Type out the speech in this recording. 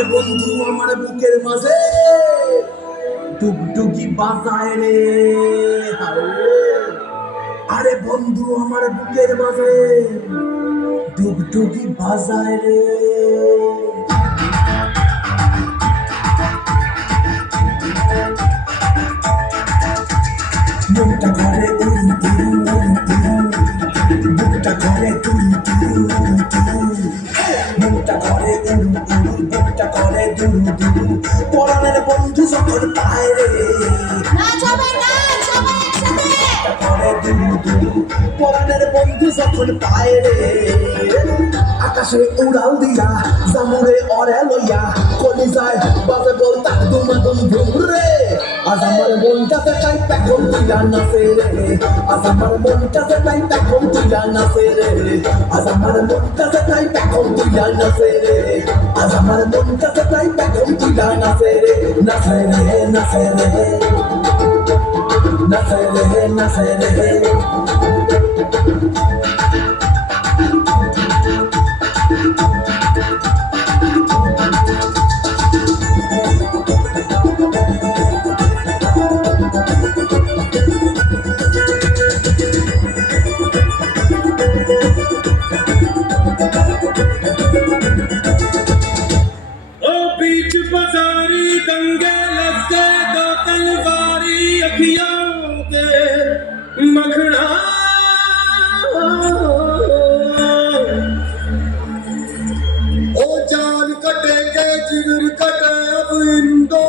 আরে বন্ধু আমার বুকের মাঝে টুকটুকি বাজায় রে, আরে বন্ধু আমার বুকের মাঝে টুকটুকি বাজায় রে। মনটা ঘরে উড়ু উড়ু উড়ু উড়ু, বুকটা ঘরে তুরু তুরু তুরু, মনটা ঘরে উড়ু উড়ু, বুকটা ঘরে দুরু দুরু, পরাণের বন্ধু যখন পায় রে, ঘরে দুরু দুরু, পরাণের বন্ধু যখন পায় রে। আকাশে উড়াল দিয়া জামুরে অরে লইয়া কলিজায় বাজে বল তাক দুমা দুম ধুম রে। আজ আমার মনটাতে তাই পেখম তুইলা নাচে রে, আজ আমার মনটাতে তাই পেখম তুইলা নাচে রে, আজ আমার মনটাতে তাই পেখম তুইলা নাচে রে, আজ আমার মনটাতে তাই পেখম তুইলা নাচে রে, নাচে রে নাচে রে নাচে রে নাচে রে। बीच बाजारी दंगे लगते दो तलवारी अखियों के मखना ओ जान कटे के जिगर कटे अब इन दो